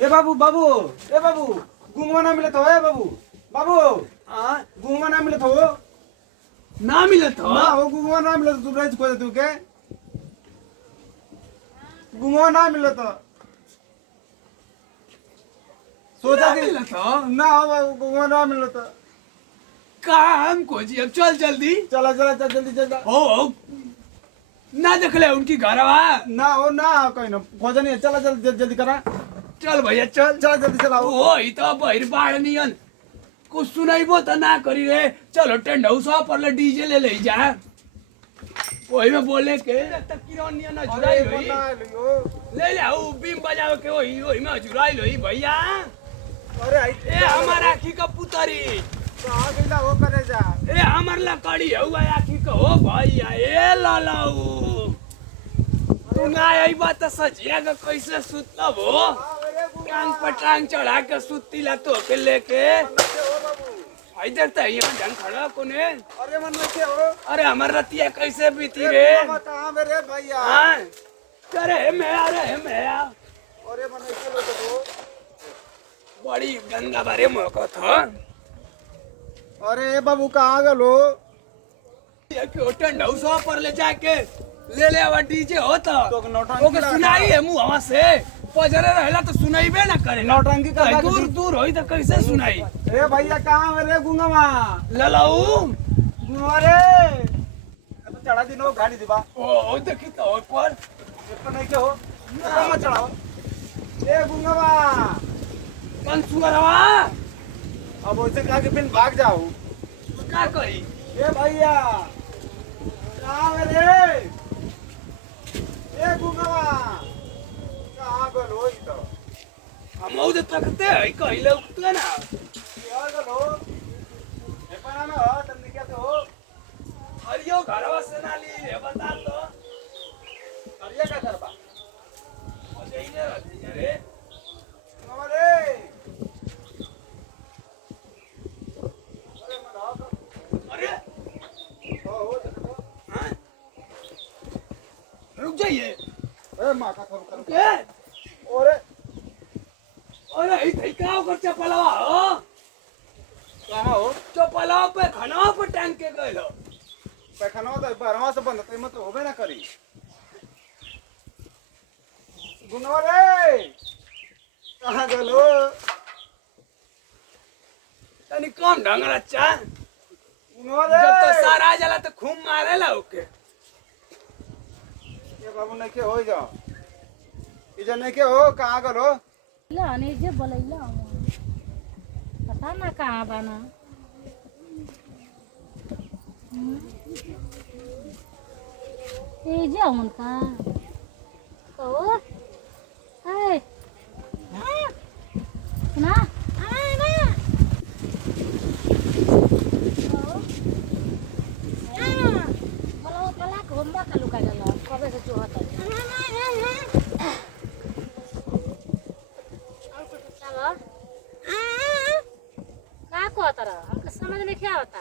ए बाबू बाबू ए बाबू घूमवा ना मिले तो ए बाबू बाबू हाँ घूमवा ना मिले तो ना मिले तो ना हो घूमवा ना मिले तो तू रेज खोज तू के घूमवा ना मिले तो सोचा ना कि मिले तो ना हो बाबू घूमवा ना मिले तो काम को जी अब चल जल्दी चला चला चल जल्दी चल ओ ना देख ले उनकी घरवा ना हो ना कहीं ना खोजा नहीं चला जल्दी जल्दी करा चल भैया चल चला जल्दी चला ओ ई तो बहिर बाढ़ नियन कुछ सुनाइबो तो ना करी रे चलो टेंट हाउस पर ले डीजे ले जा वही में बोले के तक किरण नियन जुराई अरे होई बना लियो ले ले ओ बीम बजाओ के वही में जुराई होई भैया अरे आई ए हमार आखी का पुतरी कहां गइला हो करे जा ए हमर लकड़ी हुआ आखी का हो भैया ए लालाऊ तू ना आई बात सजिया का कैसे सुतलब हो टांग पर टांग चढ़ा के सुतीला तो के लेके इधर तो यहाँ ढंग खड़ा कोने अरे मन में के हो अरे हमार रतिया कैसे बीती रे कहां मेरे भैया हाँ अरे मैं अरे मन में के लोग तो बड़ी गंदा बारे मौका था अरे बाबू कहाँ गलो ये क्यों टेंट हाउस पर ले जाके ले आवा डीजे होता तो नौटंकी ओके सुनाई है मुंह हवा से पजरे रहला तो सुनाईबे ना करे नौटंकी कर दूर दूर होई तो कैसे सुनाई ए भैया कहाँ मेरे गुंगवा ललाऊ गुंगवा रे अब चढ़ा दी नो गाड़ी दिबा ओ देखी तो पर इसको नहीं के हो मत चढ़ाओ ए गुंगवा कंसुरवा अब वैसे कहा कि फिर भाग जाओ का कही ए भैया कहाँ मेरे ए गुंगवा कहाँ गलो ई तो हम औदे तकते है कहिले उठले ना यार गलो ए पना में हो तुम क्या तो हो हरियो घरवा से ना ली रे बता तो अरे क्या करबा मुझे इने रहती रे गुंगवा रे अरे मना अरे हो हाँ? रुक जाइए ए माँ का करो के अरे अरे इथे का कर चपलवा हो कहाँ हो चपलवा पे खाना पे टांग के गइलो पैखाना तो बारहवा से बंद तो तो होबे ना करी गुनवा रे कहाँ गलो तनी कम ढंग रच्चा गुनवा रे जब तो सारा जला तो खूब मारेला ओके ये बाबू नहीं के हो जाओ इधर नहीं के हो कहाँ गलो ला नहीं जे बोलैला पता ना कहाँ बना ए जे उनका ओ ए सुना बोलो पला घूमबा का लुका गलो कबे से जो होता का को तरह हमको समझ नहीं क्या होता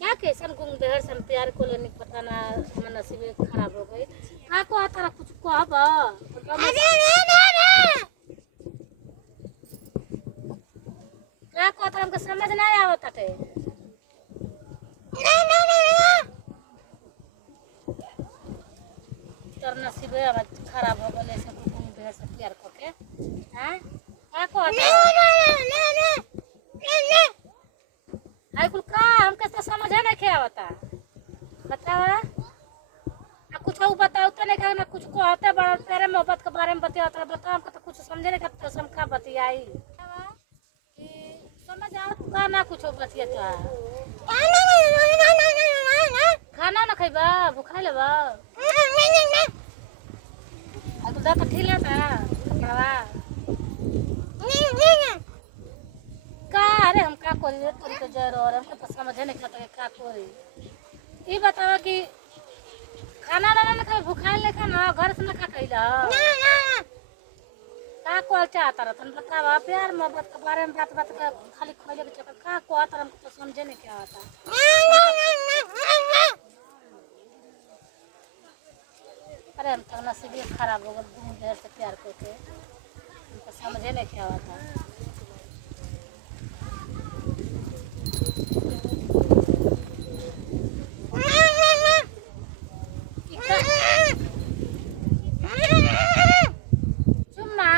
क्या कैसन गुंग बेहर सन प्यार को लेने पता ना हमर नसीब खराब हो गई का को तरह कुछ कहब का को तरह हमको समझ नहीं आवत टे तोर नसीब खराब हो गए सब गुंग बेहर से प्यार करके हैं का को हाय कुल का हमके तो समझ नहीं क्या होता बतावा आ कुछ और बताओ तो नहीं का ना कुछ कहते बड़ा तेरे मोहब्बत के बारे में बताओ बताओ हमको तो कुछ समझे नहीं का तो का बतियाई समझ आओ का ना कुछ बतिया खाना ना खइबा भूखा लेबा आ तू दाता ठीले ता कपड़वा का अरे हम का करी रे तोरी तो जर और हमको तो समझे नहीं का करी ई बतावा कि खाना ना ना खाए भूखा ले खाना घर से ना खा खइला का को चाहता रहतन बतावा प्यार मोहब्बत के बारे में बात का खाली खोले के चक्कर का को तरह हमको तो समझे नहीं क्या होता अरे हम तो नसीब ही खराब हो गए तुम ढेर से प्यार करके हमको समझे नहीं क्या होता चुम्मा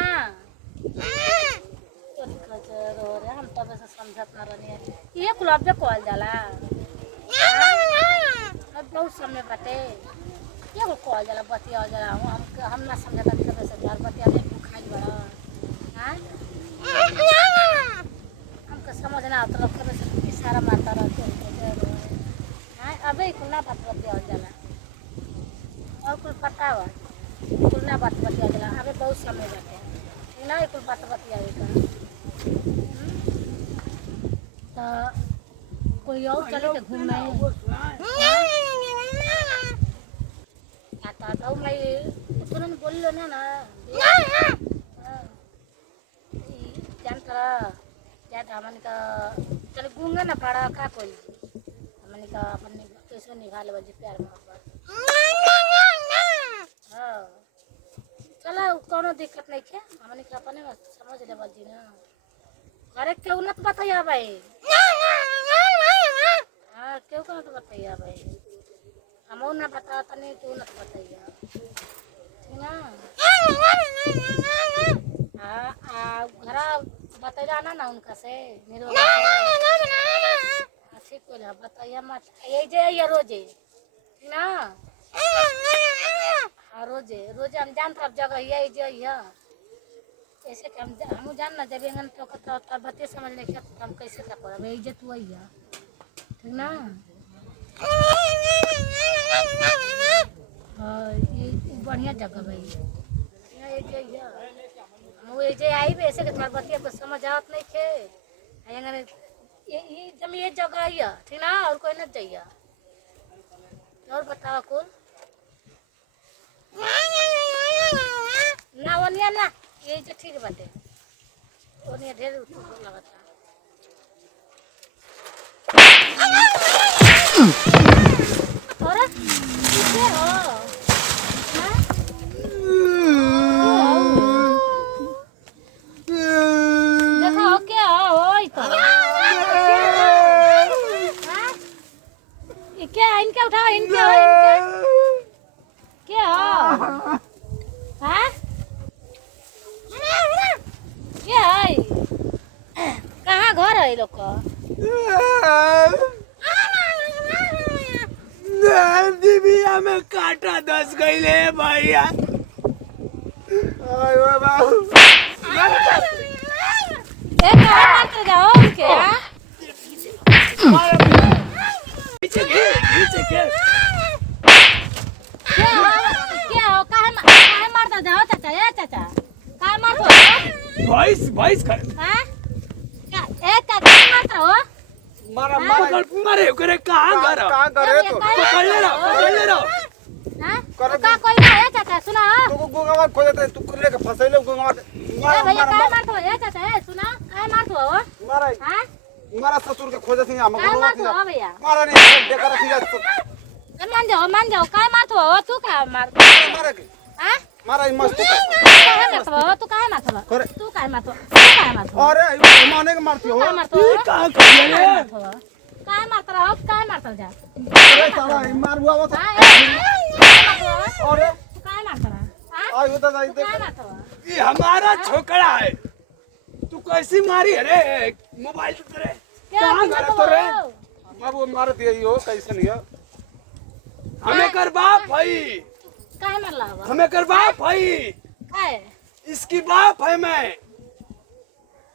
हम तो वैसे समझत ना रहनी ये गुलाब जो कॉल जाला अब बहुत समय बाटे ये को कॉल जाला बतिया जाला हम ना समझता कि वैसे घर बतिया में खाई बड़ा हां हमको समझ ना आता लोग वैसे इशारा मारता रहते हां अबे कुल ना बात बतिया जाला और कुल पता हुआ कुल ना बात बतिया जाला अबे बहुत समय बाटे ना कुल बात बतिया का तो कोई और चले के घूमने आता तो मैं तुरंत बोल लो ना जानता क्या हमन का चल घूमना ना पड़ा का कोई हमन का अपन कैसे निभा ले बजे प्यार मोहब्बत हां चला कोनो दिक्कत नहीं है हमन का अपने समझ ले बजी ना अरे क्यों ना बताया भाई हाँ क्यों ना तो बताइए भाई हम ना बताता नहीं तू ना बताइए ठीक ना हाँ घर बताइए ना उनका से मेरे ठीक बोला बताइए मत ये रोजे ठीक ना हाँ रोजे रोजे हम जानते अब जगह ये जो ऐसे कि हम जान ना जब एंगन तो बते समझ नहीं क्या हम कैसे क्या करें इज्जत हुई है ठीक ना हाँ ये बढ़िया जगह भाई हम ये जे आई भी ऐसे कि तुम्हारे बतिया को समझ आवत नहीं थे एंगन ये जब ये जगह है ठीक ना और कोई ना चाहिए और बताओ कुल ना वनिया ना ये जो ठीक बाटे ओने ढेर लगता और ये हो हां देखो क्या होई तो हां ये क्या इनके उठाओ इनके क्या हां क्या है कहाँ घर है लोग का दिबिया में काटा 10 गईले भैया आयो बाबू मात्र जाओ उनके पीछे के क्या हो काहे मारता जाओ चाचा ए चाचा काहे मारतो वॉइस कर हां क्या एक का मारता हो मारा मारे करे कहां करे तो पकड़ ले रहा हां का कोई ना है चाचा सुना तू गोंगवा खोजते तू कर लेके फसैले गोंगवा ए भैया काहे मारतो ए चाचा ए सुना काहे मारतो हो मारा हां मारा ससुर के खोजते हैं हम काहे मारतो हो भैया मारा नहीं देखा रखी जा मान जाओ का मारतो हो तू का मार मारा के हां मारा मस्त काहे मारतो हो तू काहे मारतो करे तू काहे मारतो अरे माने के मारती हो काहे मारतो ये कहां कर रे काहे मारता रहो काहे मारता जा अरे साला मार हुआ वो अरे काहे मारता रहा आई होता जाई काहे मारता रहा ये हमारा छोकरा है तू कैसी मारी अरे मोबाइल से तेरे कहां घर तो रे बाबू मार दिया यो कैसे नहीं है हमें कर बाप भाई काहे मारला हुआ हमें कर बाप भाई काहे इसकी बाप है मैं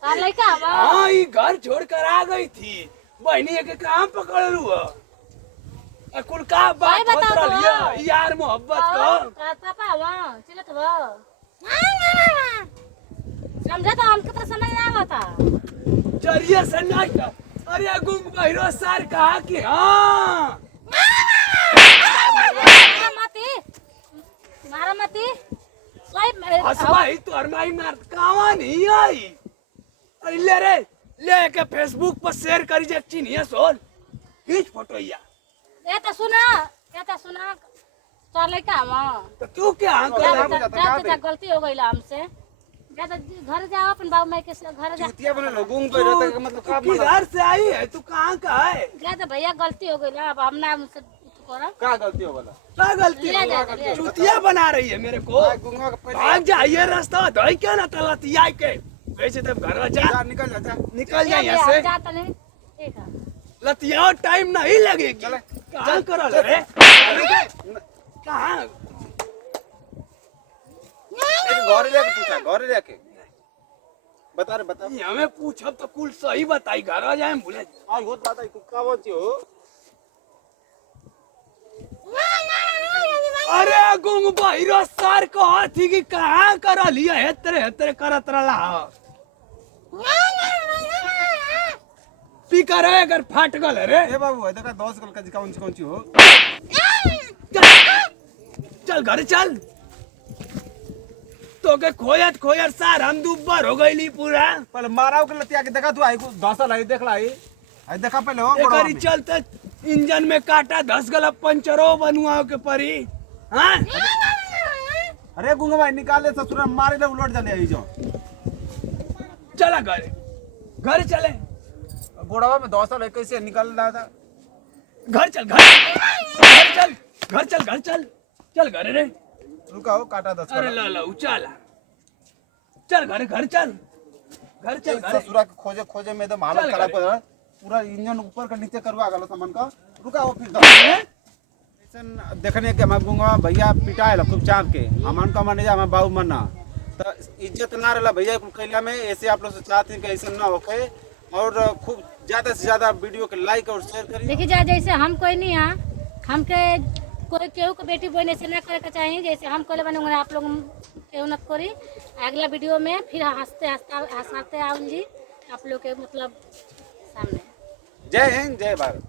तार लइका बा हाँ ये घर छोड़कर आ गई थी बहनी के काम पकड़ लू कुल का बात भाई होत बताओ तो। रही यार मोहब्बत को पापा बा चिल्लत बा समझा तो हमको तो समझ ना आवता चरिया से नहीं का अरे गुम बहिरो सर कहा कि हाँ मारा मती हसवाई तो अरमाई मार कावा नहीं आई अरे ले रे ले के फेसबुक पर शेयर करी जे चिन्हिए सोल खींच फोटो या ये तो सुना तोर लड़का हम तो तू क्या हाँ जा गलती हो गई हमसे जा घर जाओ अपन बाबू माई के घर जा चुतिया बने लो गूंग पे रहता है मतलब का किधर से आई है तू कहाँ का है जा तो भैया गलती हो गई अब हम ना मुझसे करब का गलती हो गला क्या गलती ले जा, है चुतिया बना रही है मेरे को गूंगा का पहले भाग जा ये रास्ता धोई क्या ना तलतिया के वैसे तब घर जा जा निकल जा निकल जा यहाँ से जा तने ठीक है लतिया टाइम नहीं लगेगी चले। कहाँ करल रे कहाँ घरे लेके पूछा घरे लेके बता रे बता ये हमें पूछब तो कुल सही बताई घर जाए बोले आज होत बात है का बोलती हो अरे गुंग बहिरो सर को हाथी की कहाँ कर लिया हेतरे हेतरे करत रला पी करे अगर फाट गल रे ए बाबू है देखा 10 गल का कौन सी हो चल घर चल तो के खोयत खोयत सार हम दुब्बर हो गईली पूरा पहले माराओ के लतिया के देखा तू आई को 10 लाई देख लाई आई देखा पहले हो एकरी चलते इंजन में काटा 10 गला पंचरो बनवाओ के परी हाँ अरे गुंगा भाई निकाले ससुर मारे ले उलट जाले आई जो चला घर चले गोड़ावा में 10 लाई कैसे निकाल रहा था घर चल घर रे रुका हो काटा 10 अरे ला उचाला चल घर चल ससुरा के खोजे में एकदम हालत खराब कर पूरा इंजन ऊपर का नीचे करवा गलो सामान का रुका हो फिर ऐसन देखने के हम गुंगा भैया पिटाएला खूब चाप के अमन का माने जा हम बाबू मना तो इज्जत ना रहला भैया कुल कैला में ऐसे आप लोग से चाहते हैं कि ऐसा ना होके और खूब ज्यादा से ज्यादा वीडियो के लाइक और शेयर करिए देखिए जा जैसे हम कोई नहीं है हमके कोई केहू के बेटी बहन ऐसे ना करे के चाहिए जैसे हम कोले बने आप लोग केहू न करी अगला वीडियो में फिर हंसते आउल जी आप लोग के मतलब सामने जय हिंद जय भारत।